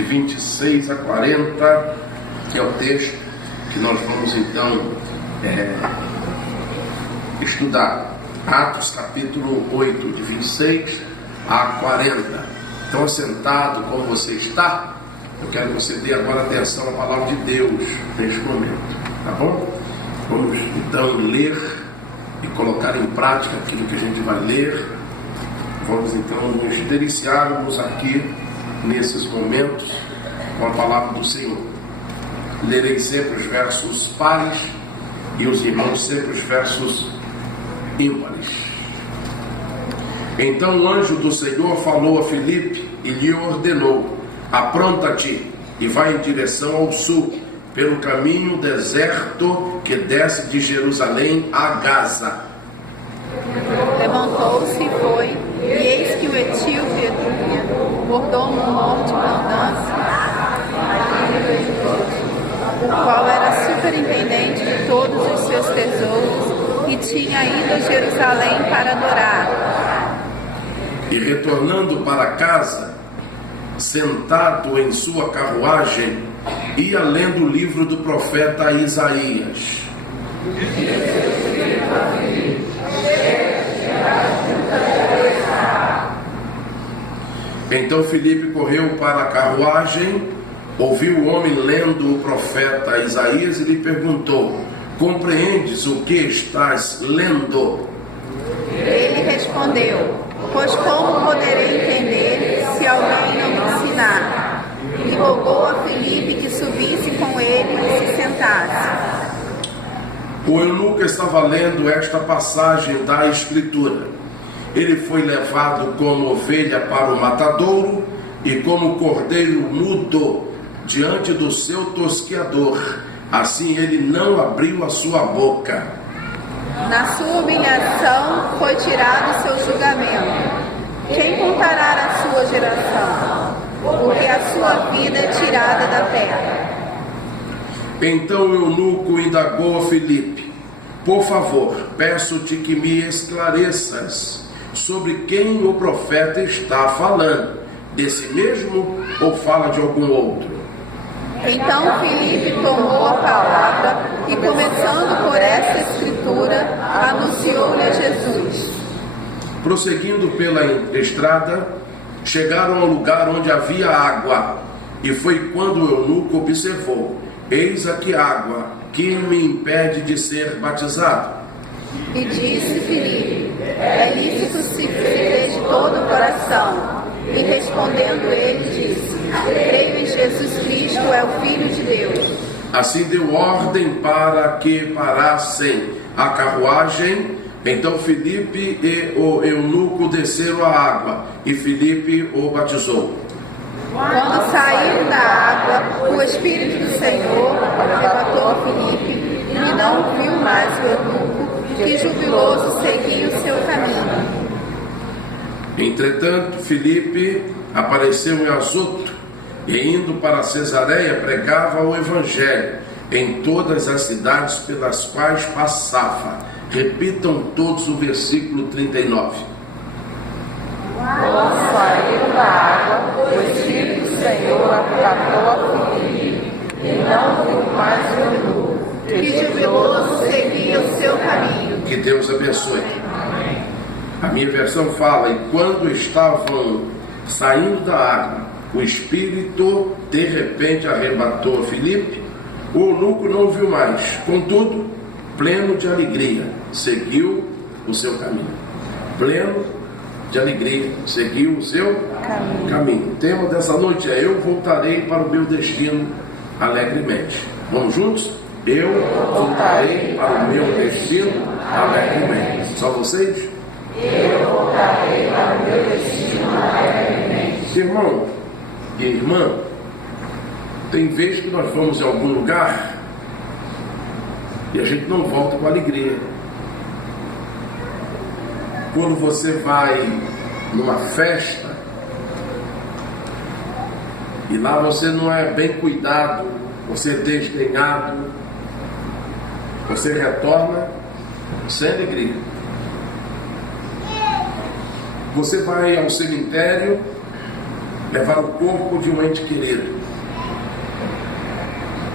de 26 a 40, que é o texto que nós vamos então estudar. Atos capítulo 8, de 26 a 40. Então, assentado como você está, eu quero que você dê agora atenção à palavra de Deus neste momento, tá bom? Vamos então ler e colocar em prática aquilo que a gente vai ler. Vamos então nos deliciarmos aqui nesses momentos com a palavra do Senhor. Lerei sempre os versos pares e os irmãos sempre os versos ímpares. Então o anjo do Senhor falou a Filipe e lhe ordenou: apronta-te e vai em direção ao sul, pelo caminho deserto que desce de Jerusalém a Gaza. Levantou-se e foi, e eis que o etíope mordomo de Candace, o qual era superintendente de todos os seus tesouros, e tinha ido a Jerusalém para adorar. E retornando para casa, sentado em sua carruagem, ia lendo o livro do profeta Isaías. Então Filipe correu para a carruagem, ouviu o homem lendo o profeta Isaías e lhe perguntou: compreendes o que estás lendo? Ele respondeu: pois como poderei entender se alguém não me ensinar? E rogou a Filipe que subisse com ele e se sentasse. O eunuco estava lendo esta passagem da Escritura. Ele foi levado como ovelha para o matadouro, e como cordeiro mudo diante do seu tosqueador, assim ele não abriu a sua boca. Na sua humilhação foi tirado seu julgamento. Quem contará a sua geração? Porque a sua vida é tirada da terra. Então o eunuco indagou a Filipe: por favor, peço-te que me esclareças sobre quem o profeta está falando, desse mesmo ou fala de algum outro? Então Filipe tomou a palavra e, começando por esta escritura, anunciou-lhe a Jesus. Prosseguindo pela estrada, chegaram ao lugar onde havia água, e foi quando o eunuco observou: eis aqui água, que me impede de ser batizado? E disse Filipe: é lícito se crer de todo o coração. E respondendo ele, disse: creio em Jesus Cristo, é o Filho de Deus. Assim deu ordem para que parassem a carruagem. Então Filipe e o eunuco desceram a água, e Filipe o batizou. Quando saíram da água, o Espírito do Senhor arrebatou a Filipe, e não viu mais o eunuco, que jubiloso seguia o seu caminho. Entretanto, Filipe apareceu em Azoto, e indo para Cesareia pregava o evangelho em todas as cidades pelas quais passava. Repitam todos o versículo 39. Quando saíram da água, o Espírito do Senhor arrebatou a Filipe, e não viu mais o eunuco, que jubiloso seguia o seu caminho. Que Deus abençoe. A minha versão fala: e quando estavam saindo da água, o Espírito de repente arrebatou a Filipe. O eunuco não viu mais, contudo, pleno de alegria, seguiu o seu caminho. Pleno de alegria, seguiu o seu caminho. O tema dessa noite é: eu voltarei para o meu destino alegremente. Vamos juntos? Eu voltarei para o meu destino alegremente. Só vocês? Eu voltarei para o meu destino alegremente. Irmão e irmã, tem vezes que nós vamos em algum lugar e a gente não volta com alegria. Quando você vai numa festa e lá você não é bem cuidado, você é desdenhado, você retorna sem alegria. Você vai ao cemitério levar o corpo de um ente querido.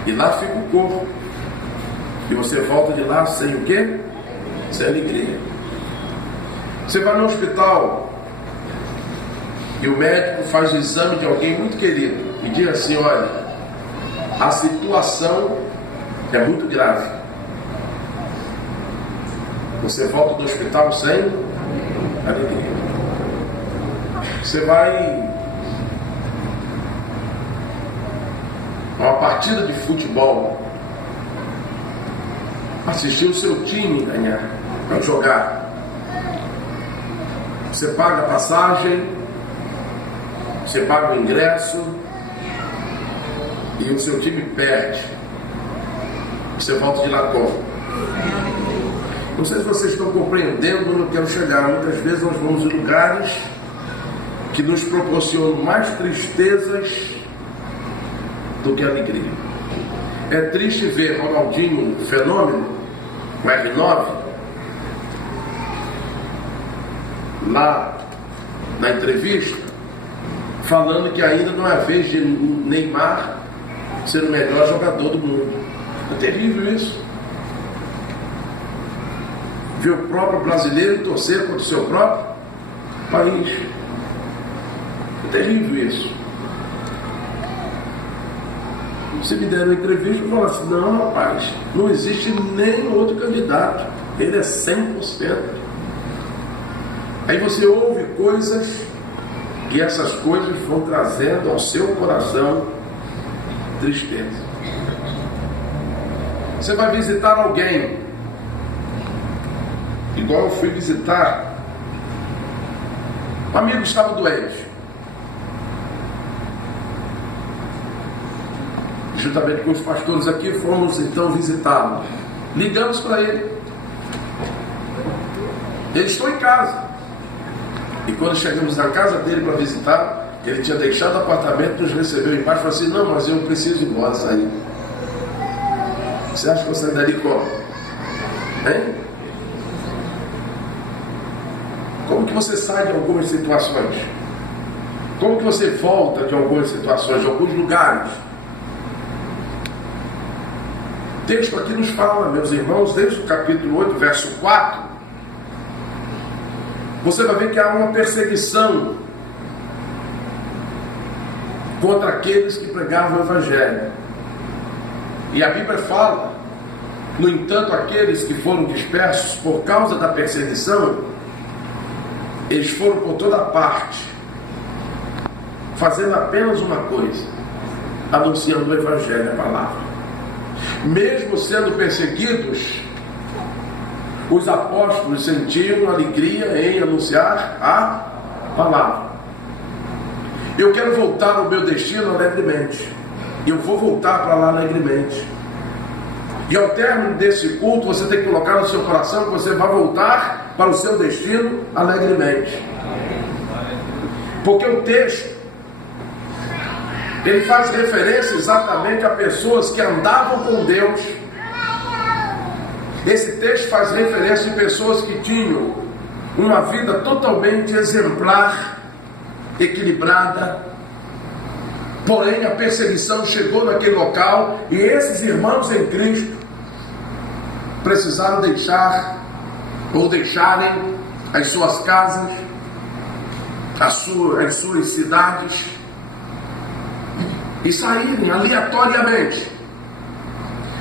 E lá fica o corpo. E você volta de lá sem o quê? Sem alegria. Você vai no hospital e o médico faz o exame de alguém muito querido e diz assim: olha, a situação é muito grave. Você volta do hospital sem alegria. Você vai a uma partida de futebol, assistir o seu time ganhar, para jogar. Você paga a passagem, você paga o ingresso e o seu time perde. Você volta de lá como? Não sei se vocês estão compreendendo onde eu quero chegar. Muitas vezes nós vamos em lugares que nos proporcionam mais tristezas do que alegria. É triste ver Ronaldinho Fenômeno, o R9, lá na entrevista, falando que ainda não é a vez de Neymar ser o melhor jogador do mundo. É terrível isso. Ver o próprio brasileiro torcer contra o seu próprio país. É terrível isso. Se me der uma entrevista, eu falo assim: não, rapaz, não existe nem outro candidato, ele é 100%. Aí você ouve coisas, e essas coisas vão trazendo ao seu coração tristeza. Você vai visitar alguém, igual eu fui visitar um amigo que estava doente. Juntamente com os pastores aqui, fomos então visitá-lo. Ligamos para ele. Ele estou em casa. E quando chegamos na casa dele para visitar, ele tinha deixado o apartamento, nos recebeu embaixo e falou assim: não, mas eu preciso ir embora, sair. Você acha que eu sairia como? Hein? Como que você sai de algumas situações? Como que você volta de algumas situações, de alguns lugares? O texto aqui nos fala, meus irmãos, desde o capítulo 8, verso 4, você vai ver que há uma perseguição contra aqueles que pregavam o Evangelho. E a Bíblia fala, no entanto, aqueles que foram dispersos por causa da perseguição, eles foram por toda parte, fazendo apenas uma coisa: anunciando o Evangelho, a palavra. Mesmo sendo perseguidos, os apóstolos sentiam alegria em anunciar a palavra. Eu quero voltar ao meu destino alegremente. Eu vou voltar para lá alegremente. E ao término desse culto, você tem que colocar no seu coração que você vai voltar para o seu destino alegremente. Porque o texto, ele faz referência exatamente a pessoas que andavam com Deus. Esse texto faz referência a pessoas que tinham uma vida totalmente exemplar, equilibrada. Porém, a perseguição chegou naquele local e esses irmãos em Cristo precisaram deixar ou deixarem as suas casas, as suas cidades e saírem aleatoriamente.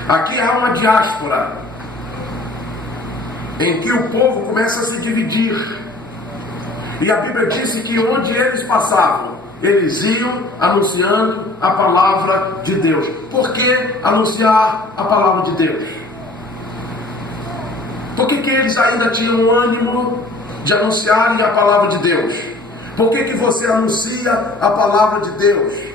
Aqui há uma diáspora em que o povo começa a se dividir. E a Bíblia disse que onde eles passavam, eles iam anunciando a palavra de Deus. Por que anunciar a palavra de Deus? Por que eles ainda tinham ânimo de anunciarem a palavra de Deus? Por que você anuncia a palavra de Deus?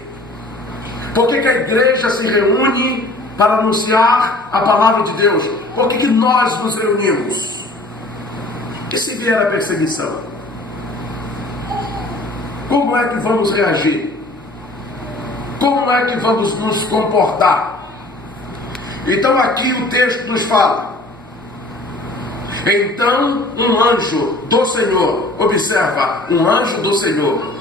Por que a igreja se reúne para anunciar a palavra de Deus? Por que nós nos reunimos? E se vier a perseguição? Como é que vamos reagir? Como é que vamos nos comportar? Então aqui o texto nos fala: então um anjo do Senhor, observa, um anjo do Senhor,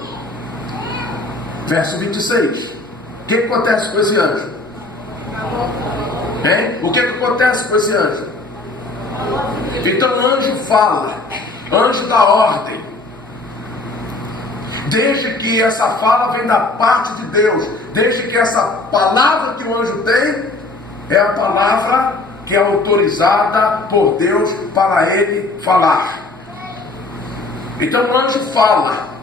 Verso 26. O que acontece com esse anjo? Hein? O que acontece com esse anjo? Então o anjo fala, anjo dá ordem. Desde que essa fala vem da parte de Deus, desde que essa palavra que o anjo tem é a palavra que é autorizada por Deus para ele falar. Então o anjo fala.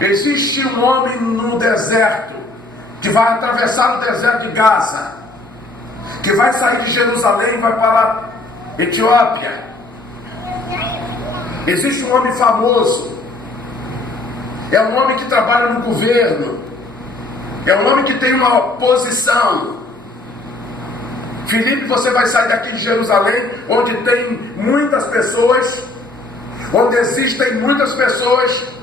Existe um homem no deserto que vai atravessar o deserto de Gaza, que vai sair de Jerusalém e vai para a Etiópia. Existe um homem famoso, é um homem que trabalha no governo, é um homem que tem uma posição. Filipe, você vai sair daqui de Jerusalém, onde tem muitas pessoas, onde existem muitas pessoas,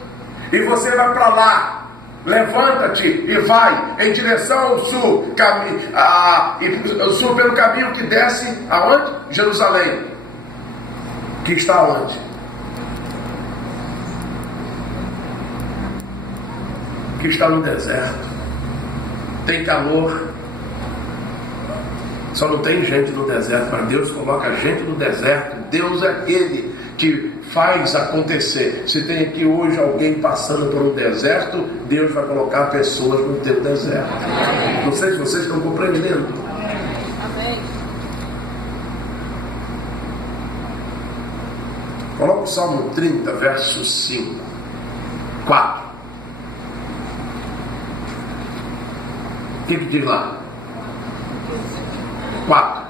e você vai para lá. Levanta-te e vai em direção ao sul, o sul pelo caminho que desce aonde? Jerusalém. Que está onde? Que está no deserto. Tem calor. Só não tem gente no deserto, mas Deus coloca gente no deserto. Deus é aquele que faz acontecer. Se tem aqui hoje alguém passando por um deserto, Deus vai colocar pessoas no teu deserto. Não sei se vocês estão compreendendo. Amém. Coloca o Salmo 30, verso 5. 4. O que diz lá? 4.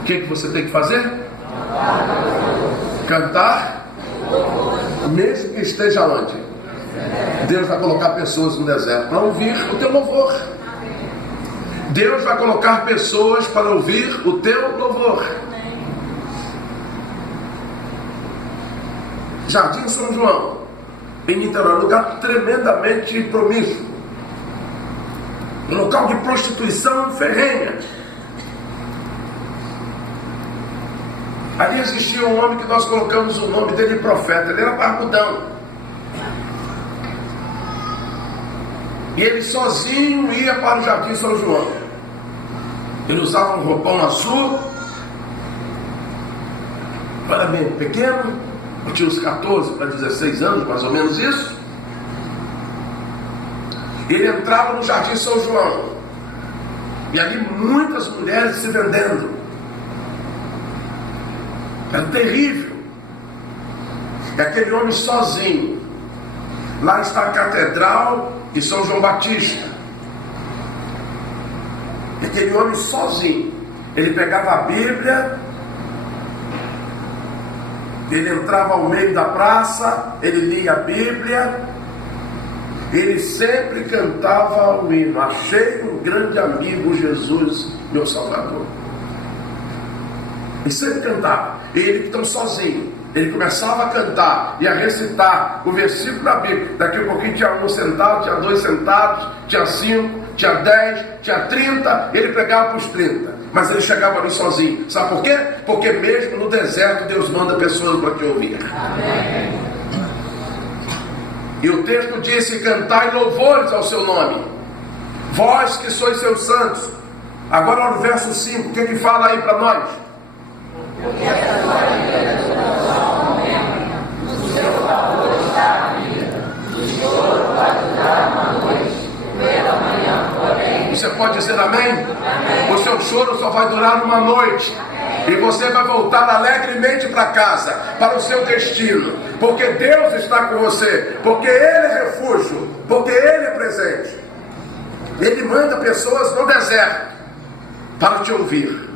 O que você tem que fazer? Cantar, mesmo que esteja onde? Deus vai colocar pessoas no deserto para ouvir o teu louvor. Deus vai colocar pessoas para ouvir o teu louvor. Jardim São João, em Niterói, lugar tremendamente promíscuo, um local de prostituição ferrenha. Ali existia um homem que nós colocamos o nome dele de profeta. Ele era barbudão. E ele sozinho ia para o Jardim São João. Ele usava um roupão azul. Era bem pequeno. Eu tinha uns 14 para 16 anos, mais ou menos isso. Ele entrava no Jardim São João. E ali muitas mulheres se vendendo. Era terrível. É aquele homem sozinho. Lá está a Catedral de São João Batista. É aquele homem sozinho. Ele pegava a Bíblia, ele entrava ao meio da praça, ele lia a Bíblia, ele sempre cantava o hino: achei um grande amigo, Jesus, meu Salvador. E sempre cantava. Ele então sozinho, ele começava a cantar e a recitar o versículo da Bíblia. Daqui a pouquinho tinha um sentado, tinha dois sentados, tinha 5, tinha 10, tinha 30. Ele pegava para os 30, mas ele chegava ali sozinho. Sabe por quê? Porque mesmo no deserto Deus manda pessoas para te ouvir. Amém. E o texto disse: cantai louvores ao seu nome, vós que sois seus santos. Agora olha o verso 5, o que ele fala aí para nós? Porque essa glória no seu favor está a vida, o choro pode durar uma noite, pela manhã, porém. Você pode dizer amém? Amém. O seu choro só vai durar uma noite. Amém. E você vai voltar alegremente para casa, para o seu destino, porque Deus está com você, porque Ele é refúgio, porque Ele é presente. Ele manda pessoas no deserto para te ouvir.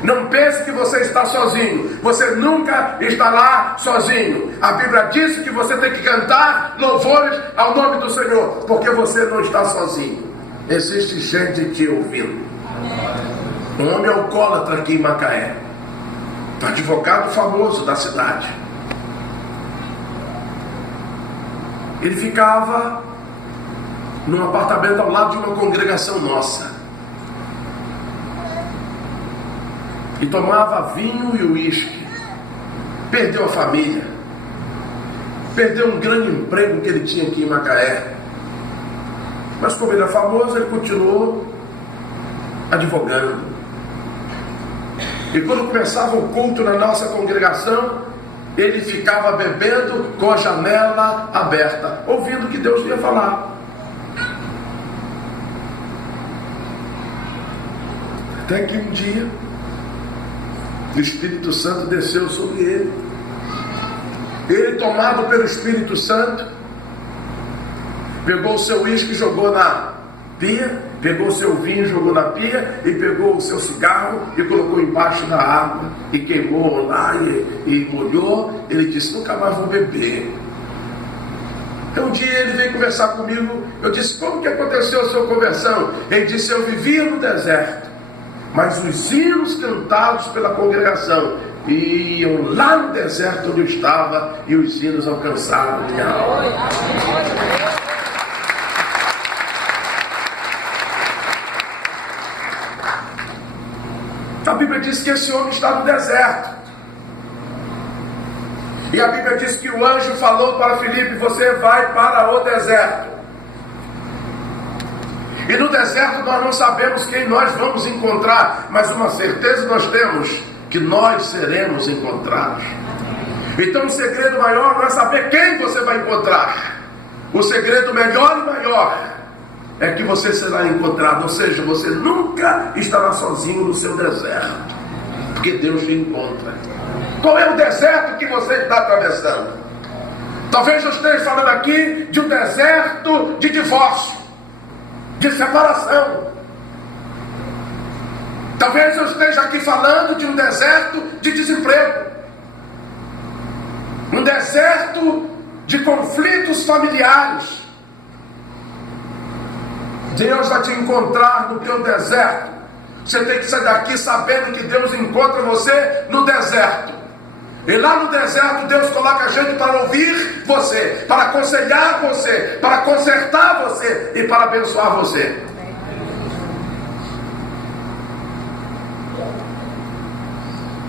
Não pense que você está sozinho. Você nunca estará sozinho. A Bíblia diz que você tem que cantar louvores ao nome do Senhor, porque você não está sozinho. Existe gente te ouvindo. Um homem alcoólatra aqui em Macaé, advogado famoso da cidade. Ele ficava num apartamento ao lado de uma congregação nossa. e tomava vinho e uísque. Perdeu a família, perdeu um grande emprego que ele tinha aqui em Macaé. Mas como ele é famoso, ele continuou advogando. E quando começava o culto na nossa congregação, ele ficava bebendo com a janela aberta, ouvindo o que Deus ia falar. Até que um dia o Espírito Santo desceu sobre ele. Ele, tomado pelo Espírito Santo, pegou o seu uísque e jogou na pia, pegou o seu vinho e jogou na pia, e pegou o seu cigarro e colocou embaixo da água e queimou lá e molhou. Ele disse: nunca mais vou beber. Então um dia ele veio conversar comigo. Eu disse: como que aconteceu a sua conversão? Ele disse: eu vivia no deserto, mas os hinos cantados pela congregação iam lá no deserto onde eu estava, e os hinos alcançaram minha alma. A Bíblia diz que esse homem está no deserto. E a Bíblia diz que o anjo falou para Filipe: você vai para o deserto. E no deserto nós não sabemos quem nós vamos encontrar, mas uma certeza nós temos: que nós seremos encontrados. Então o segredo maior não é saber quem você vai encontrar. O segredo melhor e maior é que você será encontrado. Ou seja, você nunca estará sozinho no seu deserto, porque Deus te encontra. Qual é o deserto que você está atravessando? Talvez eu esteja falando aqui de um deserto de divórcio, de separação. Talvez eu esteja aqui falando de um deserto de desemprego, um deserto de conflitos familiares. Deus vai te encontrar no teu deserto. Você tem que sair daqui sabendo que Deus encontra você no deserto. E lá no deserto Deus coloca a gente para ouvir você, para aconselhar você, para consertar você e para abençoar você.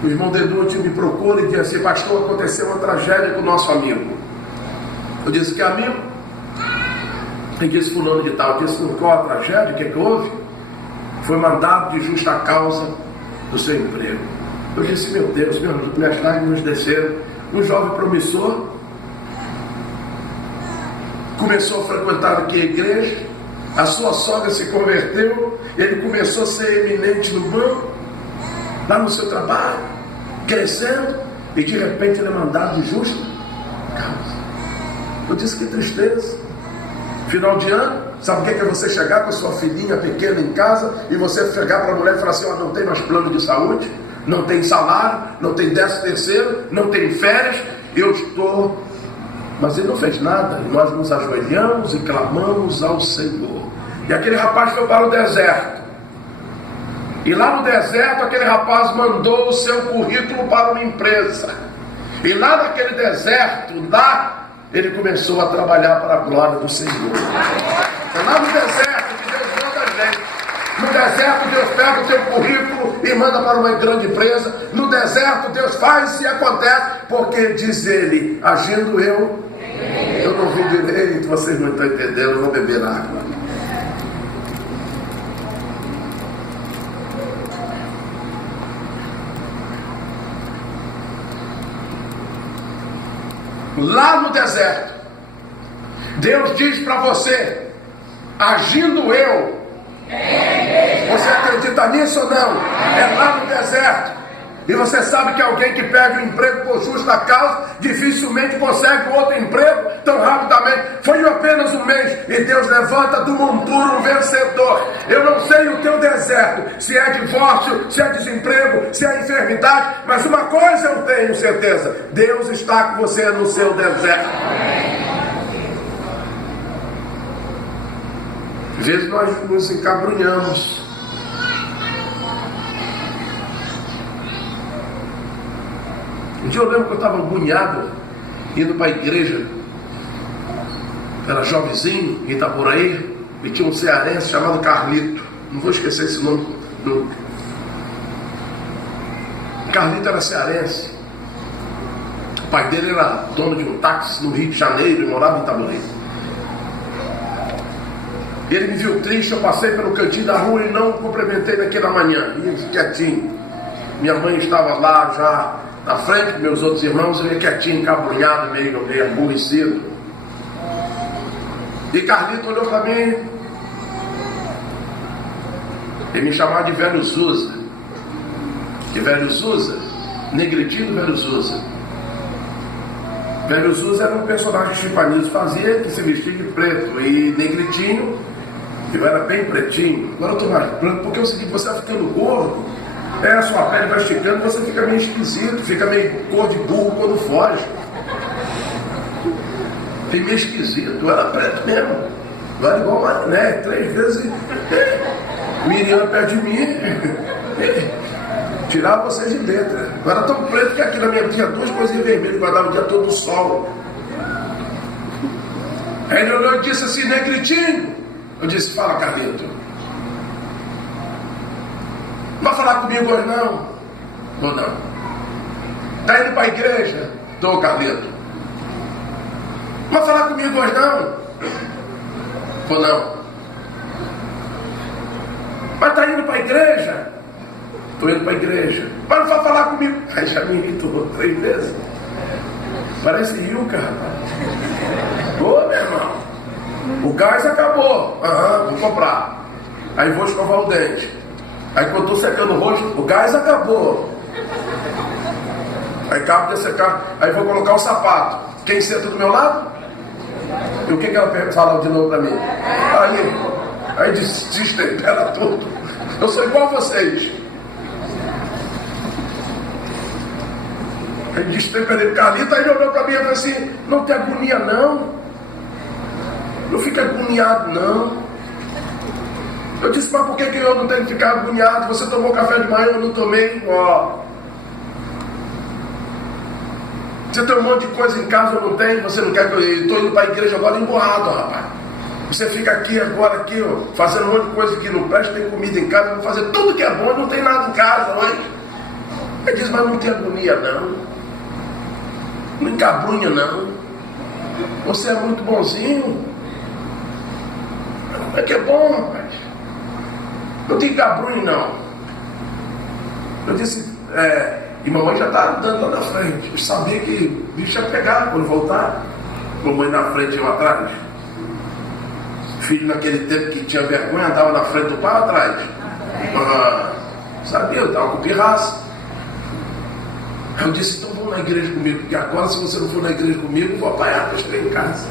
O irmão Denúncio me procura e diz assim: pastor, aconteceu uma tragédia com o nosso amigo. Eu disse: que amigo? Ele disse: fulano de tal. Eu disse: qual a tragédia? O que é que houve? Foi mandado de justa causa do seu emprego. Eu disse: meu Deus, minhas lágrimas desceram. Um jovem promissor começou a frequentar aqui a igreja, a sua sogra se converteu, ele começou a ser eminente no banco, lá no seu trabalho, crescendo, e de repente ele é mandado de justa causa. Eu disse: que tristeza. Final de ano, sabe o que é você chegar com a sua filhinha pequena em casa e você chegar para a mulher e falar assim: ó, não tem mais plano de saúde, não tem salário, não tem 13º, não tem férias, eu estou... Mas ele não fez nada, e nós nos ajoelhamos e clamamos ao Senhor. E aquele rapaz foi para o deserto. E lá no deserto aquele rapaz mandou o seu currículo para uma empresa. E lá naquele deserto, lá ele começou a trabalhar para a glória do Senhor. É lá no deserto que Deus manda a gente. No deserto Deus pega o teu currículo e manda para uma grande empresa. No deserto Deus faz e acontece, porque diz ele: agindo eu não vi direito, vocês não estão entendendo, eu vou beber água. Lá no deserto, Deus diz para você: agindo eu. Você acredita nisso ou não? É lá no deserto. E você sabe que alguém que pega um emprego por justa causa dificilmente consegue outro emprego tão rapidamente. Foi apenas um mês e Deus levanta do monturo um vencedor. Eu não sei o teu deserto, se é divórcio, se é desemprego, se é enfermidade, mas uma coisa eu tenho certeza: Deus está com você no seu deserto. Às vezes nós nos encabrunhamos. Um dia eu lembro que eu estava agoniado, indo para a igreja. Era jovenzinho, em Itaboraí, e tinha um cearense chamado Carlito. Não vou esquecer esse nome nunca. Carlito era cearense. O pai dele era dono de um táxi no Rio de Janeiro e morava em Itaboraí. Ele me viu triste, eu passei pelo cantinho da rua e não cumprimentei naquela manhã. Ia quietinho. Minha mãe estava lá já na frente, meus outros irmãos, eu ia quietinho, encabrunhado, meio aborrecido. E Carlito olhou para mim. Ele me chamava de Velho Zusa. E Velho Zusa, Negritinho Velho Zusa. Velho Zusa era um personagem que Chifanizo fazia, que se vestia de preto. E Negritinho, eu era bem pretinho. Agora eu estou mais branco, porque é o seguinte, você vai ficando gordo, a sua pele vai esticando, você fica meio esquisito, fica meio cor de burro quando foge. Fica meio esquisito, eu era preto mesmo. Eu era igual a Mariné, 3 vezes. Miriam perto de mim, tirava vocês de letra. Eu era tão preto que aqui na minha tinha 2 coisinhas vermelhas, guardava o dia todo no sol. Aí ele olhou e disse assim, Negritinho. Eu disse, fala, Carlito. Não vai falar comigo hoje não? Ou não? Está indo para a igreja? Estou, Carlito. Não vai falar comigo hoje não? Ou não? Mas está indo para a igreja? Estou indo para a igreja. Mas não vai falar comigo? Aí já me irritou 3 vezes. Parece Ilka, rapaz. Ô, meu irmão. O gás acabou. Vou comprar. Aí vou escovar o dente. Aí quando estou secando o rosto, o gás acabou. Aí acabo de secar. Aí vou colocar o sapato. Quem senta do meu lado? E o que ela fala de novo para mim? Aí destempera tudo. Eu sou igual a vocês. Aí destemperei o Carlito, aí ele olhou para mim e falou assim, não tem agonia não. Não fica agoniado não. Eu disse, mas por que eu não tenho que ficar agoniado? Você tomou café de manhã, eu não tomei. Você tem um monte de coisa em casa, eu não tenho. Você não quer que eu estou indo para a igreja agora emburrado, rapaz. Você fica aqui agora, fazendo um monte de coisa que não presta, tem comida em casa, vou fazer tudo que é bom, não tem nada em casa hoje. Ele diz, mas não tem agonia não. Não encabrunha não. Você é muito bonzinho. Como é que é bom, rapaz? Não tem cabrunho não. Eu disse, e mamãe já está andando lá na frente. Eu sabia que o bicho ia pegar quando voltar. Mamãe na frente e eu atrás. Filho naquele tempo que tinha vergonha, andava na frente do pai ou atrás? Sabia, eu estava com pirraça. Aí eu disse, então vamos na igreja comigo, porque agora se você não for na igreja comigo, eu vou apanhar para estar em casa.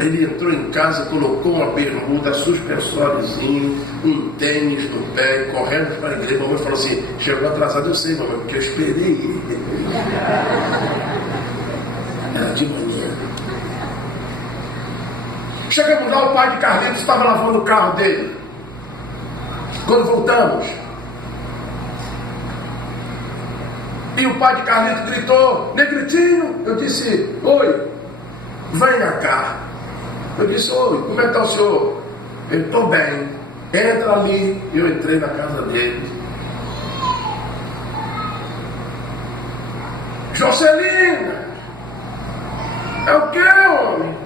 Ele entrou em casa, colocou uma bermuda, suspensóriozinho, um tênis no pé, correndo para a igreja. A mamãe falou assim, chegou atrasado, eu sei, mamãe, porque eu esperei ele. Era de manhã. Chegamos lá, o pai de Carlitos estava lavando o carro dele. Quando voltamos, e o pai de Carlitos gritou, Negritinho. Eu disse, oi, venha cá. Eu disse, oi, como é que está o senhor? Ele, estou bem. Entra ali. Eu entrei na casa dele. Jocelina! É o que, homem?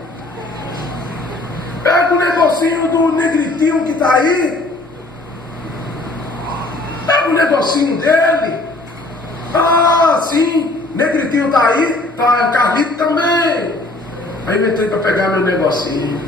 Pega o negocinho do Negritinho que está aí. Pega o negocinho dele. Ah, sim. Negritinho está aí. Tá, Carlito também. Aí eu entrei para pegar meu negocinho.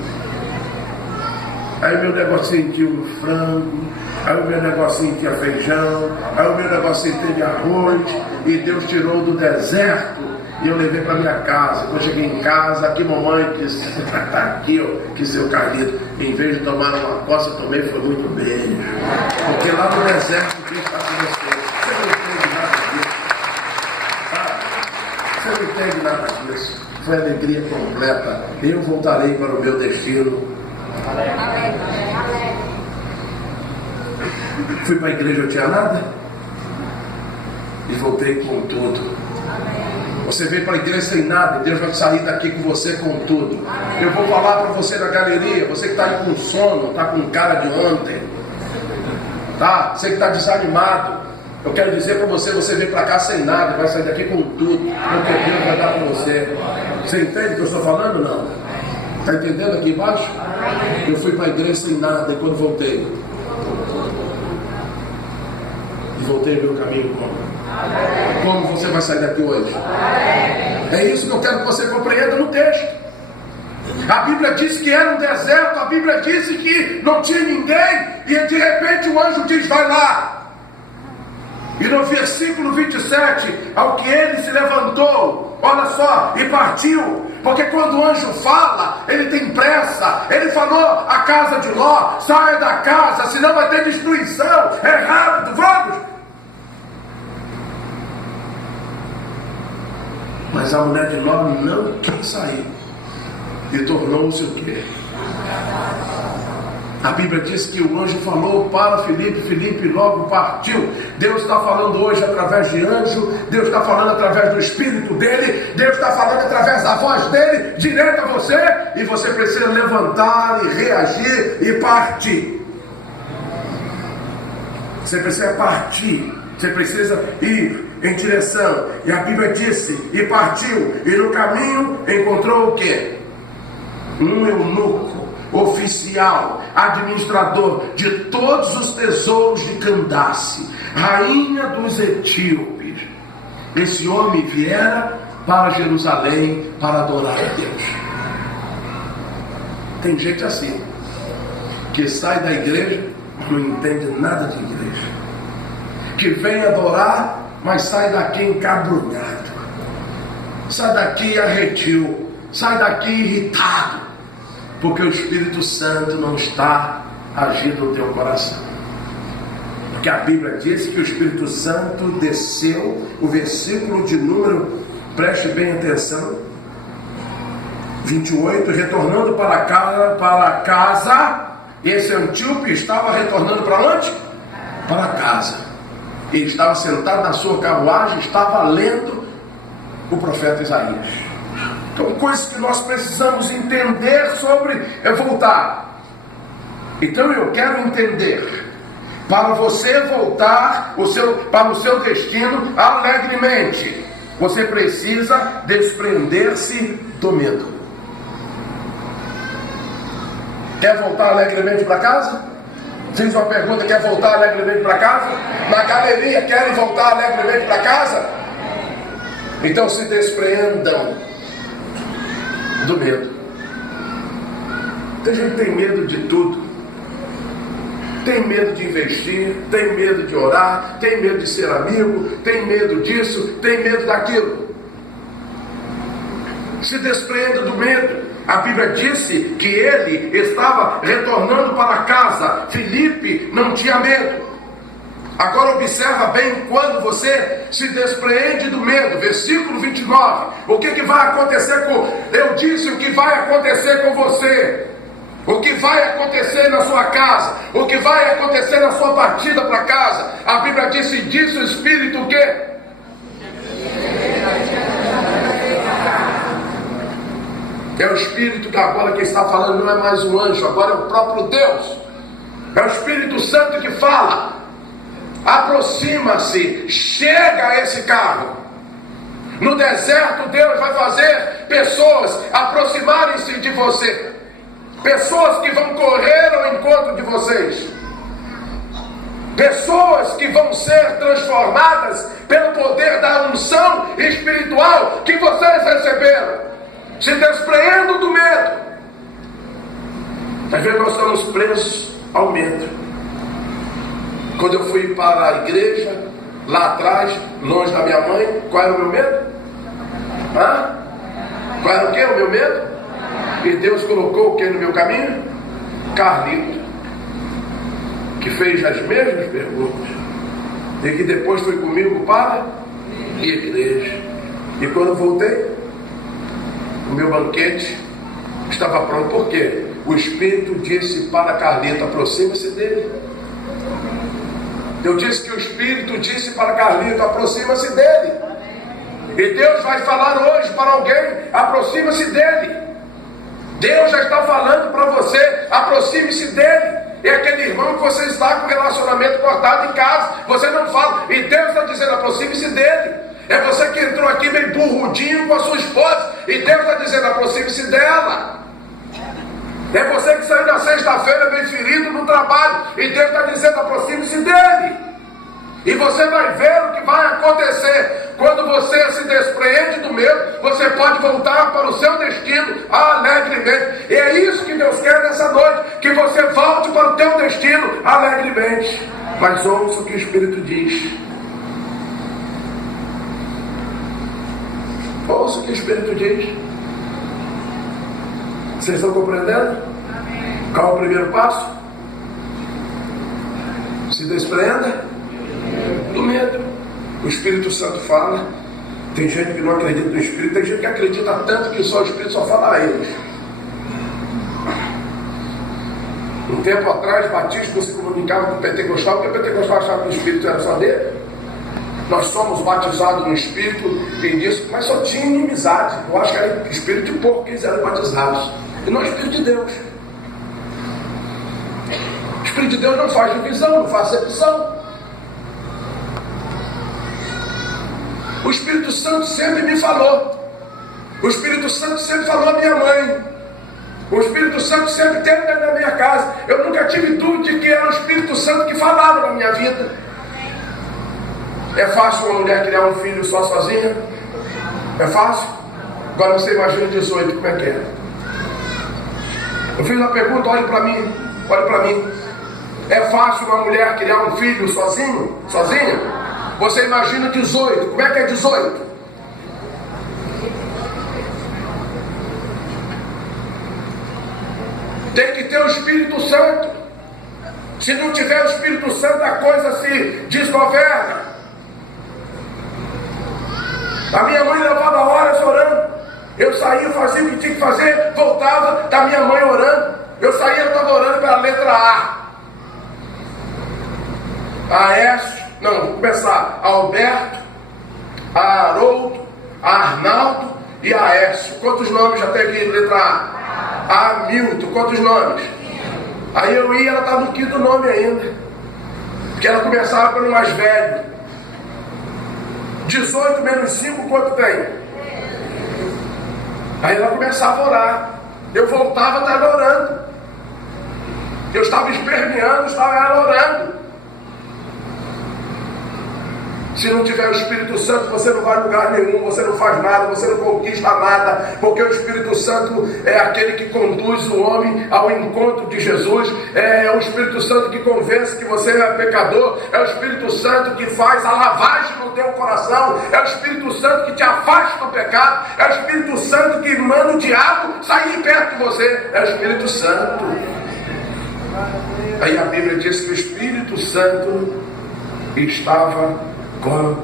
Aí meu negocinho tinha um frango. Aí o meu negocinho tinha feijão. Aí o meu negocinho teve arroz. E Deus tirou do deserto. E eu levei para minha casa. Quando eu cheguei em casa, aqui mamãe disse, tá aqui, ó, que seu Carlito. Em vez de tomar uma coça, eu tomei foi muito beijo. Porque lá no deserto Deus está com você. Você não entende nada disso. Foi alegria completa. Eu voltarei para o meu destino. Fui para a igreja, eu tinha nada. E voltei com tudo. Você veio para a igreja sem nada, Deus vai sair daqui com você com tudo. Eu vou falar para você na galeria, você que está aí com sono, está com cara de ontem, tá? Você que está desanimado, Eu quero dizer para você, você vem para cá sem nada, vai sair daqui com tudo, porque Deus vai dar para você. Você entende o que eu estou falando? Não? Está entendendo aqui embaixo? Eu fui para a igreja sem nada e quando voltei, meu caminho como você vai sair daqui hoje? É isso que eu quero que você compreenda no texto. A Bíblia disse que era um deserto, a Bíblia disse que não tinha ninguém, e de repente o anjo diz, vai lá. E no versículo 27, ao que ele se levantou, olha só, e partiu. Porque quando o anjo fala, ele tem pressa. Ele falou à casa de Ló, saia da casa, senão vai ter destruição. É rápido, vamos. Mas a mulher de Ló não quis sair. E tornou-se o quê? A Bíblia diz que o anjo falou para Filipe, Filipe logo partiu. Deus está falando hoje através de anjo, Deus está falando através do Espírito dele, Deus está falando através da voz dele, direto a você, e você precisa levantar e reagir e partir. Você precisa partir, você precisa ir em direção. E a Bíblia disse, e partiu, e no caminho encontrou o quê? Um eunuco, oficial, administrador de todos os tesouros de Candace, rainha dos etíopes. Esse homem viera para Jerusalém para adorar a Deus. Tem gente assim, que sai da igreja, não entende nada de igreja, que vem adorar, mas sai daqui encabrunhado, sai daqui arredio, sai daqui irritado, porque o Espírito Santo não está agindo no teu coração. Porque a Bíblia diz que o Espírito Santo desceu, o versículo de número, preste bem atenção, 28, retornando para casa, esse Antíope estava retornando para onde? Para casa. Ele estava sentado na sua carruagem, estava lendo o profeta Isaías. Então, coisas que nós precisamos entender sobre voltar. Então, eu quero entender, para você voltar para o seu destino alegremente, você precisa desprender-se do medo. Quer voltar alegremente para casa? Fiz uma pergunta, quer voltar alegremente para casa? Na galeria, querem voltar alegremente para casa? Então se despreendam do medo. Tem gente que tem medo de tudo. Tem medo de investir, tem medo de orar, tem medo de ser amigo, tem medo disso, tem medo daquilo. Se despreenda do medo. A Bíblia disse que ele estava retornando para casa. Filipe não tinha medo. Agora observa bem quando você se despreende do medo. Versículo 29. O que vai acontecer com... Eu disse o que vai acontecer com você. O que vai acontecer na sua casa. O que vai acontecer na sua partida para casa. A Bíblia disse o Espírito o quê? É o Espírito que agora quem está falando não é mais um anjo, agora é o próprio Deus. É o Espírito Santo que fala. Aproxima-se, chega a esse carro. No deserto Deus vai fazer pessoas aproximarem-se de você. Pessoas que vão correr ao encontro de vocês. Pessoas que vão ser transformadas pelo poder da unção espiritual que vocês receberam. Se despreendam do medo. Às vezes nós estamos presos ao medo. Quando eu fui para a igreja, lá atrás, longe da minha mãe, qual era o meu medo? Qual era o que? O meu medo? E Deus colocou o que no meu caminho? Carlito, que fez as mesmas perguntas e que depois foi comigo para a igreja. E quando eu voltei, o meu banquete estava pronto. Por quê? O Espírito disse para Carlito: aproxima-se dele. Eu disse que o Espírito disse para Carlito: aproxima-se dele. E Deus vai falar hoje para alguém: aproxima-se dele. Deus já está falando para você: aproxime-se dele. é aquele irmão que você está com o relacionamento cortado em casa, você não fala, e Deus está dizendo, aproxime-se dele. É você que entrou aqui meio burrudinho com a sua esposa, e Deus está dizendo, aproxime-se dela. É você que saiu na sexta-feira bem ferido no trabalho, e Deus está dizendo, aproxime-se dele. E você vai ver o que vai acontecer. Quando você se despreende do medo, você pode voltar para o seu destino alegremente. E é isso que Deus quer nessa noite, que você volte para o teu destino alegremente. Mas ouça o que o Espírito diz. Ouça o que o Espírito diz. Vocês estão compreendendo? Qual é o primeiro passo? Se despreenda do medo. O Espírito Santo fala. Tem gente que não acredita no Espírito, tem gente que acredita tanto que só o Espírito só fala a eles. Um tempo atrás, Batista não se comunicava com o pentecostal, porque o pentecostal achava que o Espírito era só dele. Nós somos batizados no Espírito e nisso, mas só tinha inimizade. Eu acho que era Espírito de porco que eles eram batizados, e não o Espírito de Deus. O Espírito de Deus não faz divisão, não faz acepção. O Espírito Santo sempre me falou. O Espírito Santo sempre falou à minha mãe. O Espírito Santo sempre teve dentro da minha casa. Eu nunca tive dúvida de que era o Espírito Santo que falava na minha vida. É fácil uma mulher criar um filho só sozinha? É fácil? Agora você imagina 18, como é que é? Eu fiz uma pergunta, olhe para mim. Olhe para mim. É fácil uma mulher criar um filho sozinha? Você imagina 18, como é que é 18? Tem que ter o Espírito Santo. Se não tiver o Espírito Santo, a coisa se desgoverna. A minha mãe levava horas orando. Eu saía, fazia o que tinha que fazer, voltava, da minha mãe orando. Eu saía, eu estava orando pela letra A. S. Não, vou começar. Alberto, Haroldo, Arnaldo e Aécio. Quantos nomes já tem aqui? Letra A. Hamilton. Quantos nomes? Aí eu ia, ela estava no quinto nome ainda. Porque ela começava pelo mais velho. 18 menos 5, quanto tem? Aí ela começava a orar. Eu voltava, estava orando. Eu estava esperneando, estava ela orando. Se não tiver o Espírito Santo, você não vai a lugar nenhum, você não faz nada, você não conquista nada, porque o Espírito Santo é aquele que conduz o homem ao encontro de Jesus, é o Espírito Santo que convence que você é pecador, é o Espírito Santo que faz a lavagem no teu coração, é o Espírito Santo que te afasta do pecado, é o Espírito Santo que manda o diabo sair perto de você, é o Espírito Santo. Aí a Bíblia diz que o Espírito Santo estava com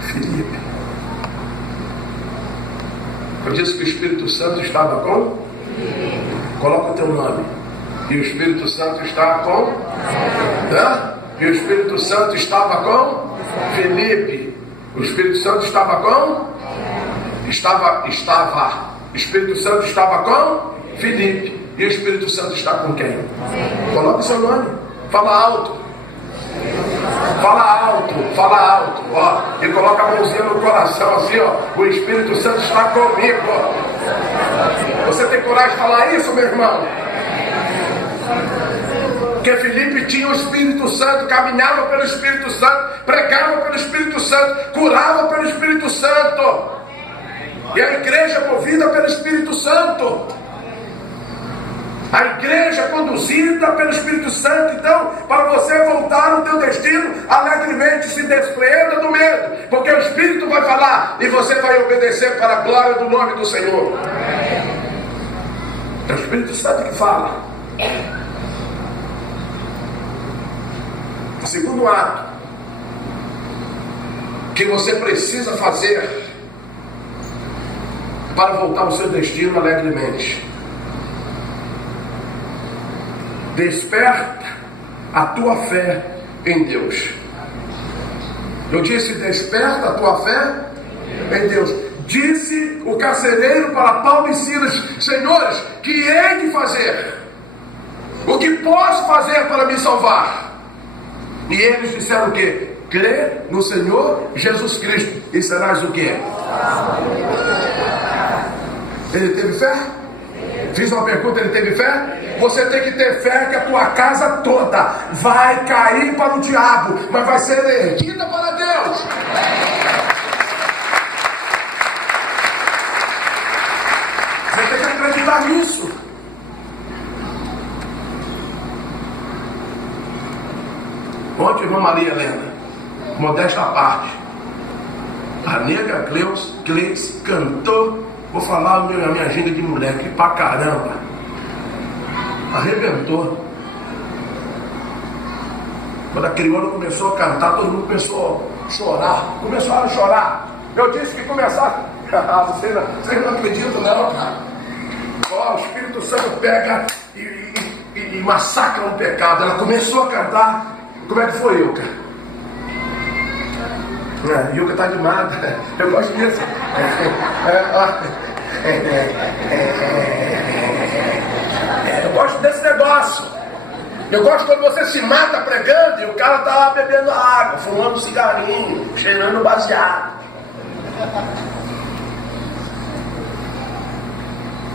Filipe. Eu disse que o Espírito Santo estava com? Coloca o teu nome. E o Espírito Santo está com? E o Espírito Santo estava com? Filipe. O Espírito Santo estava com? Estava. O Espírito Santo estava com? Filipe. E o Espírito Santo está com quem? Coloca o seu nome. Fala alto. Fala alto, ó, e coloca a mãozinha no coração assim, ó, o Espírito Santo está comigo, ó. Você tem coragem de falar isso, meu irmão? Porque Filipe tinha o Espírito Santo, caminhava pelo Espírito Santo, pregava pelo Espírito Santo, curava pelo Espírito Santo, e a igreja movida pelo Espírito Santo. A igreja conduzida pelo Espírito Santo. Então, para você voltar ao teu destino alegremente, se despreenda do medo, porque o Espírito vai falar e você vai obedecer para a glória do nome do Senhor. É o Espírito Santo que fala. O segundo ato que você precisa fazer para voltar ao seu destino alegremente: desperta a tua fé em Deus. Eu disse, desperta a tua fé em Deus. Disse o carcereiro para Paulo e Silas: senhores, que hei de fazer? O que posso fazer para me salvar? E eles disseram o quê? Crê no Senhor Jesus Cristo e serás o quê? Ele teve fé? Fiz uma pergunta, ele teve fé? Você tem que ter fé que a tua casa toda vai cair para o diabo, mas vai ser erguida para Deus. Você tem que acreditar nisso. Ontem, irmã Maria Helena, modesta parte, a nega Cleice cantou. Vou falar na minha agenda de moleque pra caramba. Arrebentou. Quando a crioula começou a cantar, todo mundo começou a chorar. Começaram a chorar. Eu disse que começaram. Vocês não acreditam não, cara. Ó, o Espírito Santo pega e massacra um pecado. Ela começou a cantar. Como é que foi, Ilka? Ilka tá animada. Eu gosto disso. Eu gosto desse negócio. Eu gosto quando você se mata pregando e o cara tá lá bebendo água, fumando cigarrinho, cheirando baseado.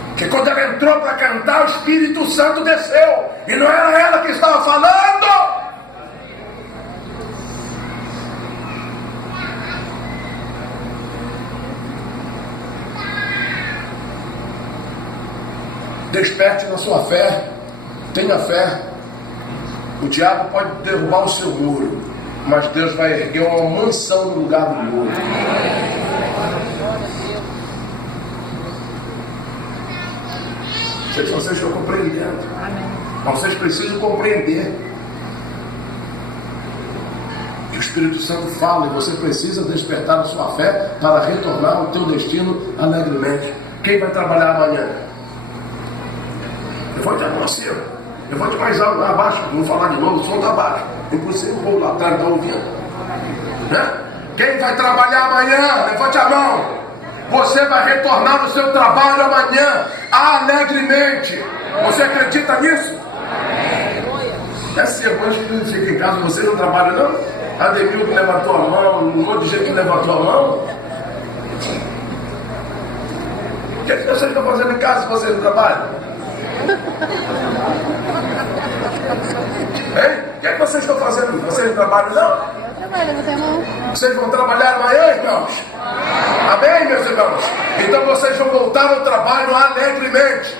Porque quando ela entrou para cantar, o Espírito Santo desceu. E não era ela que estava falando. Desperte na sua fé, tenha fé. O diabo pode derrubar o seu muro, mas Deus vai erguer uma mansão no lugar do muro. Não sei se vocês estão compreendendo, mas vocês precisam compreender que o Espírito Santo fala e você precisa despertar a sua fé para retornar ao teu destino alegremente. Quem vai trabalhar amanhã? Levante a mão assim, levante mais alto, abaixo, vou falar de novo, o som está baixo. Impossível, o povo lá atrás está ouvindo. Né? Quem vai trabalhar amanhã? Levante a mão. Você vai retornar no seu trabalho amanhã, alegremente. Você acredita nisso? É sermão que fica em casa, você não trabalha não? Ademir que levantou a mão, um monte de gente que levantou a mão. O que você está fazendo em casa se você não trabalha? Hein? O que é que vocês estão fazendo? Vocês não trabalham, não? Eu trabalho, você não. Vocês vão trabalhar amanhã, irmãos? Amém, meus irmãos? Então vocês vão voltar ao trabalho alegremente.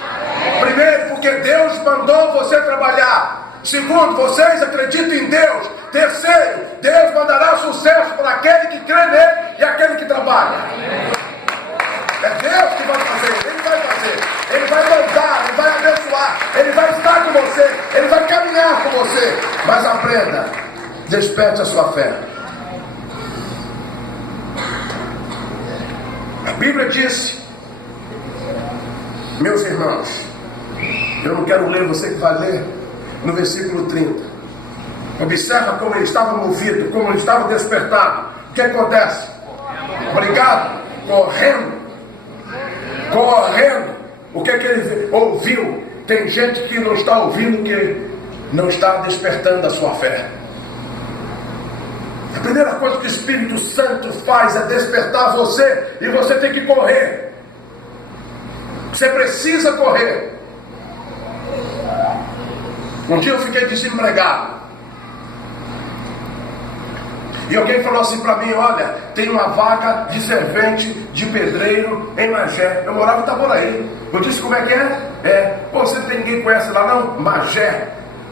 Primeiro, porque Deus mandou você trabalhar. Segundo, vocês acreditam em Deus. Terceiro, Deus mandará sucesso para aquele que crê nele e aquele que trabalha. É Deus que vai fazer, Ele vai fazer. Ele vai mandar, Ele vai abençoar, Ele vai estar com você, Ele vai caminhar com você. Mas aprenda, desperte a sua fé. A Bíblia disse, meus irmãos, eu não quero ler, você que vai ler, no versículo 30. Observa como ele estava movido, como ele estava despertado. O que acontece? Obrigado, correndo. O que é que ele ouviu? Tem gente que não está ouvindo, que não está despertando a sua fé. A primeira coisa que o Espírito Santo faz é despertar você, e você tem que correr. Você precisa correr. Um dia eu fiquei desempregado. E alguém falou assim para mim, olha, tem uma vaga de servente de pedreiro em Magé. Eu morava em Itaboraí. Eu disse, como é que é? Você tem ninguém conhece lá não? Magé.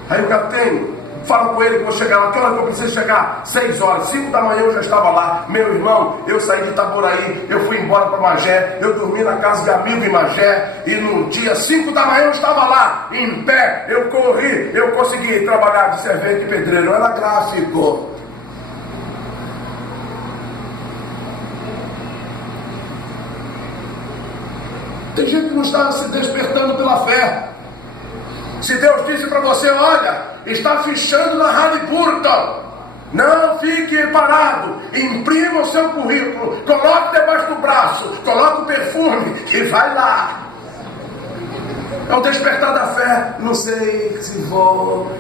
Aí o cara tem, fala com ele que eu vou chegar lá. Que hora que eu preciso chegar? 6 horas, 5 da manhã eu já estava lá. Meu irmão, eu saí de Itaboraí, eu fui embora para Magé, eu dormi na casa de amigo em Magé, e no dia 5 da manhã eu estava lá, em pé, eu corri, eu consegui trabalhar de servente de pedreiro. Eu era gráfico. Tem gente que não está se despertando pela fé. Se Deus disse para você, olha, está fichando na Halliburton, não fique parado, imprima o seu currículo, coloque debaixo do braço, coloque o perfume e vai lá. Ao despertar da fé, não sei se vou.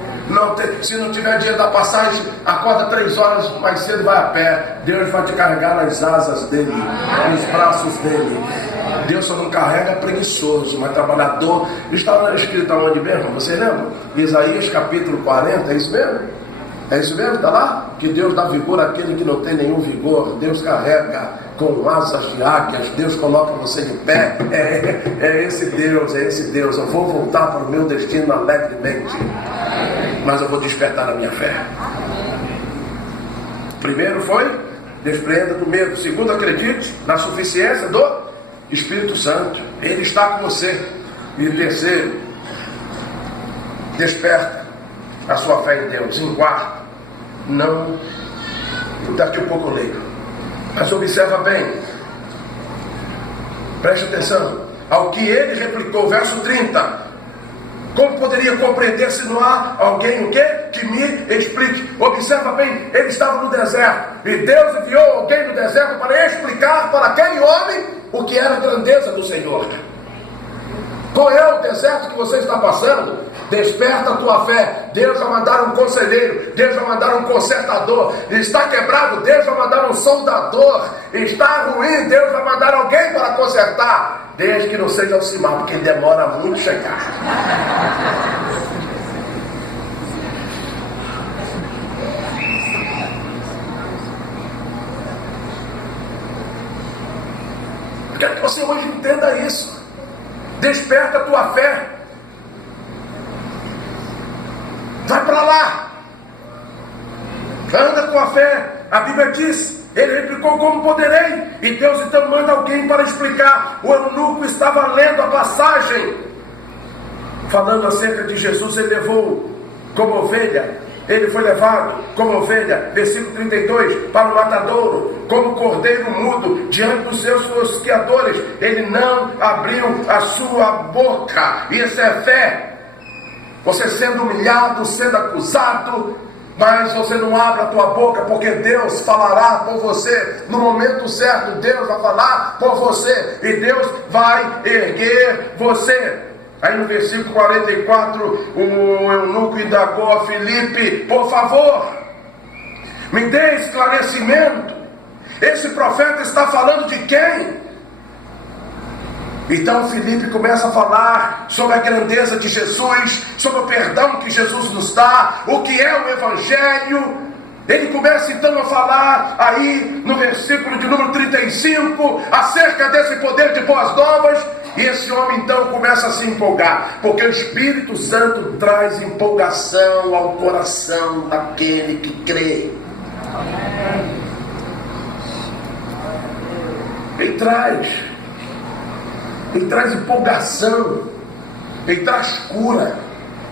Se não tiver dia da passagem, acorda 3 horas mais cedo, vai a pé. Deus vai te carregar nas asas dele, nos braços dele. Deus só não carrega preguiçoso, mas trabalhador. Está escrito aonde mesmo? Você lembra? Isaías capítulo 40, é isso mesmo? É isso mesmo? Está lá? Que Deus dá vigor àquele que não tem nenhum vigor. Deus carrega com asas de águias. Deus coloca você de pé. É esse Deus, é esse Deus. Eu vou voltar para o meu destino alegremente, mas eu vou despertar a minha fé. Primeiro foi, despreenda do medo. Segundo, acredite na suficiência do Espírito Santo. Ele está com você. E terceiro, desperta a sua fé em Deus. Em quarto, não, daqui a pouco eu leio, mas observa bem, preste atenção ao que ele replicou, verso 30. Como poderia compreender se não há alguém o quê? Que me explique. Observa bem, ele estava no deserto e Deus enviou alguém no deserto para explicar para aquele homem o que era a grandeza do Senhor. Qual é o deserto que você está passando? Desperta a tua fé. Deus vai mandar um conselheiro, Deus vai mandar um consertador. Está quebrado, Deus vai mandar um soldador. Está ruim, Deus vai mandar alguém para consertar, desde que não seja o Simar, porque ele demora muito a chegar. Eu quero que você hoje entenda isso. Desperta a tua fé. Vai para lá. Anda com a fé. A Bíblia diz, ele replicou, como poderei? E Deus então manda alguém para explicar. O eunuco estava lendo a passagem, falando acerca de Jesus. Ele levou como ovelha. Ele foi levado como ovelha, versículo 32, para o matadouro, como cordeiro mudo, diante dos seus criadores. Ele não abriu a sua boca. Isso é fé. Você sendo humilhado, sendo acusado, mas você não abre a tua boca, porque Deus falará por você. No momento certo, Deus vai falar por você, e Deus vai erguer você. Aí no versículo 44, o eunuco indagou a Filipe: por favor, me dê esclarecimento. Esse profeta está falando de quem? Então Filipe começa a falar sobre a grandeza de Jesus, sobre o perdão que Jesus nos dá, o que é o Evangelho. Ele começa então a falar aí no versículo de número 35, acerca desse poder de boas novas. E esse homem então começa a se empolgar, porque o Espírito Santo traz empolgação ao coração daquele que crê. Ele traz empolgação, ele traz cura,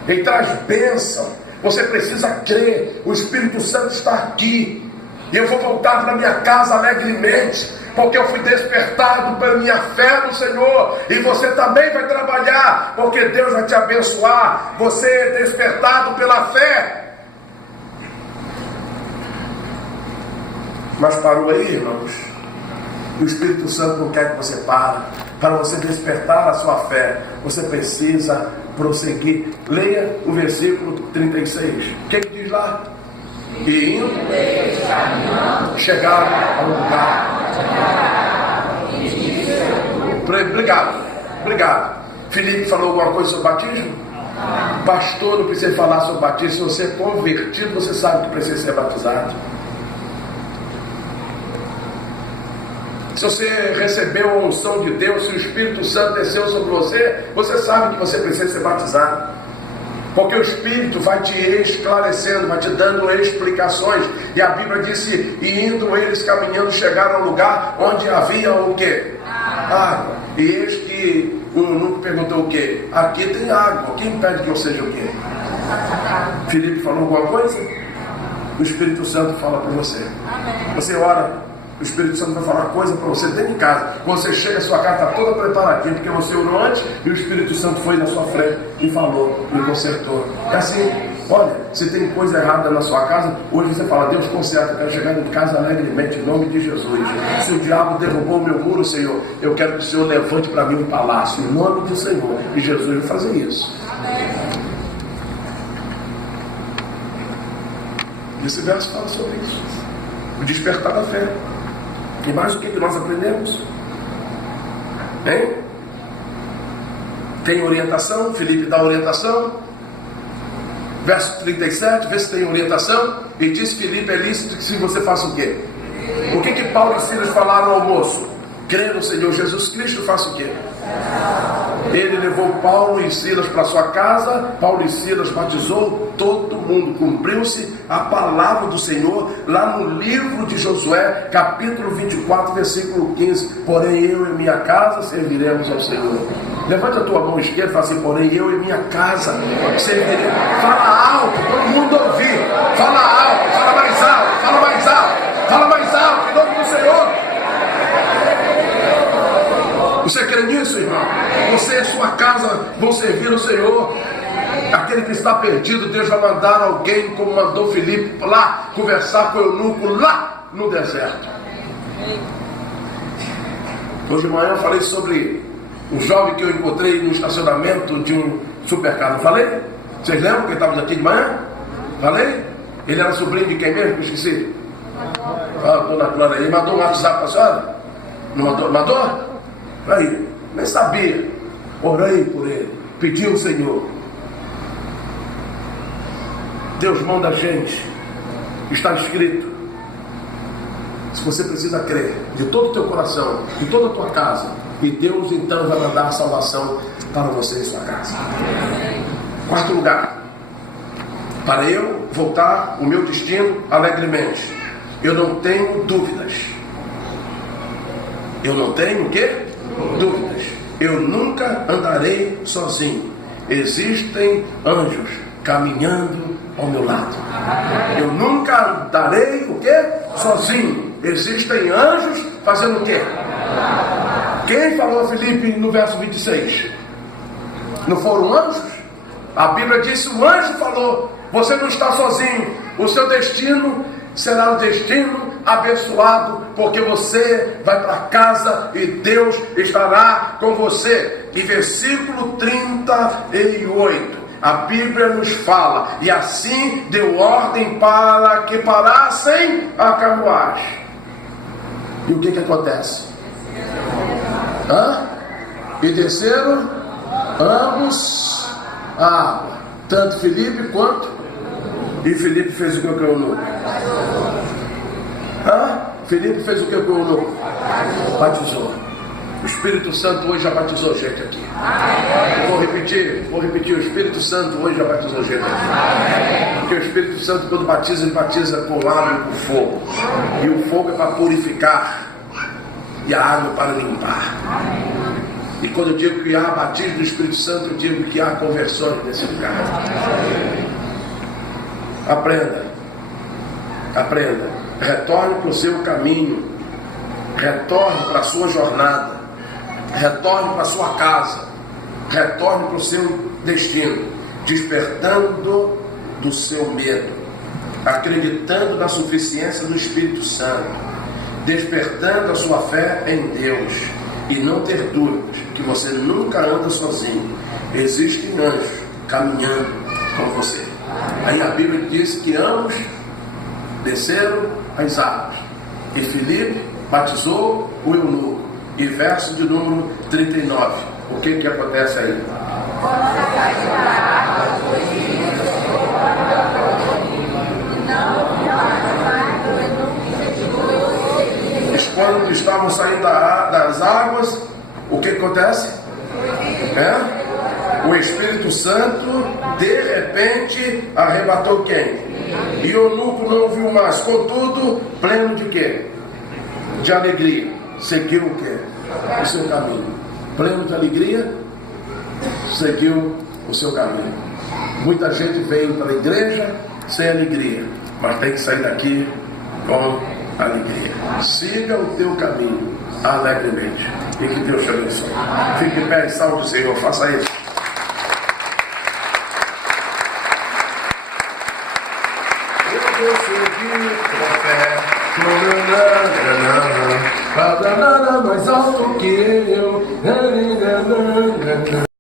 ele traz bênção. Você precisa crer. O Espírito Santo está aqui, e eu vou voltar para minha casa alegremente, porque eu fui despertado pela minha fé no Senhor. E você também vai trabalhar, porque Deus vai te abençoar. Você é despertado pela fé. Mas parou aí, irmãos? O Espírito Santo não quer que você pare. Para você despertar a sua fé, você precisa prosseguir. Leia o versículo 36. O que diz lá? E indo, chegaram ao lugar. Obrigado. Filipe falou alguma coisa sobre batismo? Pastor, não precisa falar sobre batismo. Se você é convertido, você sabe que precisa ser batizado. Se você recebeu a unção de Deus, se o Espírito Santo desceu sobre você, você sabe que você precisa ser batizado. Porque o Espírito vai te esclarecendo, vai te dando explicações. E a Bíblia disse: e indo eles caminhando, chegaram ao lugar onde havia o quê? Água. E eis que o eunuco perguntou o quê? Aqui tem água, quem impede que eu seja o quê? Filipe falou alguma coisa? O Espírito Santo fala por você. Você ora, o Espírito Santo vai falar coisa para você dentro de casa. Quando você chega, a sua casa está toda preparadinha, porque você orou antes e o Espírito Santo foi na sua frente e falou, e consertou. É assim. Olha, se tem coisa errada na sua casa, hoje você fala, Deus conserta, eu quero chegar em casa alegremente, em nome de Jesus. Se o diabo derrubou o meu muro, Senhor, eu quero que o Senhor levante para mim um palácio, em nome do Senhor. E Jesus vai fazer isso. Esse verso fala sobre isso. O despertar da fé. E mais o que nós aprendemos? Hein? Tem orientação, Filipe dá orientação. Verso 37, vê se tem orientação. E diz Filipe, é lícito que se você faça o quê? O que Paulo e Silas falaram ao moço? Crer no Senhor Jesus Cristo, faça o quê? Ele levou Paulo e Silas para sua casa. Paulo e Silas batizou todo mundo. Cumpriu-se a palavra do Senhor lá no livro de Josué, capítulo 24, versículo 15. Porém eu e minha casa serviremos ao Senhor. Levanta a tua mão esquerda e fala assim, porém eu e minha casa serviremos. Fala alto, todo mundo ouvir. Fala alto, fala mais alto, fala mais alto, fala mais alto, em nome do Senhor. Você crê nisso, irmão? Você e sua casa vão servir o Senhor. Aquele que está perdido, Deus vai mandar alguém, como mandou Filipe, lá conversar com o eunuco, lá no deserto. Hoje de manhã eu falei sobre um jovem que eu encontrei no estacionamento de um supermercado. Falei? Vocês lembram que estávamos aqui de manhã? Falei? Ele era sobrinho de quem mesmo? Esqueci. Dona Clara, ele mandou um WhatsApp para a senhora? Não mandou? Mandou? Aí, nem sabia. Orei por ele, pedi ao Senhor. Deus manda a gente. Está escrito. Se você precisa crer de todo o teu coração, de toda a tua casa, e Deus então vai mandar a salvação para você e sua casa. Quarto lugar, para eu voltar o meu destino alegremente, eu não tenho dúvidas. Eu não tenho o quê? Dúvidas. Eu nunca andarei sozinho. Existem anjos caminhando ao meu lado. Eu nunca andarei o quê? Sozinho. Existem anjos fazendo o quê? Quem falou a Filipe no verso 26? Não foram anjos? A Bíblia disse, o anjo falou, você não está sozinho, o seu destino será um destino abençoado, porque você vai para casa e Deus estará com você. E versículo 38, a Bíblia nos fala, e assim deu ordem para que parassem a carruagem. E o que acontece? E desceram ambos a água, tanto Filipe quanto. E Filipe fez o que o eunuco? Filipe fez o que o eunuco? Batizou. O Espírito Santo hoje já batizou gente aqui. Vou repetir, o Espírito Santo hoje já batizou gente aqui. Porque o Espírito Santo, quando batiza, ele batiza com água e com fogo. E o fogo é para purificar, e a água para limpar. E quando eu digo que há batismo do Espírito Santo, eu digo que há conversões nesse lugar. Aprenda, retorne para o seu caminho, retorne para a sua jornada, retorne para a sua casa, retorne para o seu destino, despertando do seu medo, acreditando na suficiência do Espírito Santo, despertando a sua fé em Deus, e não ter dúvidas que você nunca anda sozinho. Existem anjos caminhando com você. Aí a Bíblia diz que ambos desceram as águas, e Filipe batizou o eunuco. E verso de número 39, o que acontece aí? Quando estavam saindo das águas, o que acontece? O Espírito Santo de repente arrebatou quem? E o eunuco não viu mais, contudo, pleno de quê? De alegria, seguiu o quê? O seu caminho. Pleno de alegria, seguiu o seu caminho. Muita gente veio para a igreja sem alegria, mas tem que sair daqui com alegria. Siga o teu caminho alegremente, e que Deus te abençoe. Fique em pé e salve o Senhor. Faça isso. vou seguir com fé. Mais alto que eu.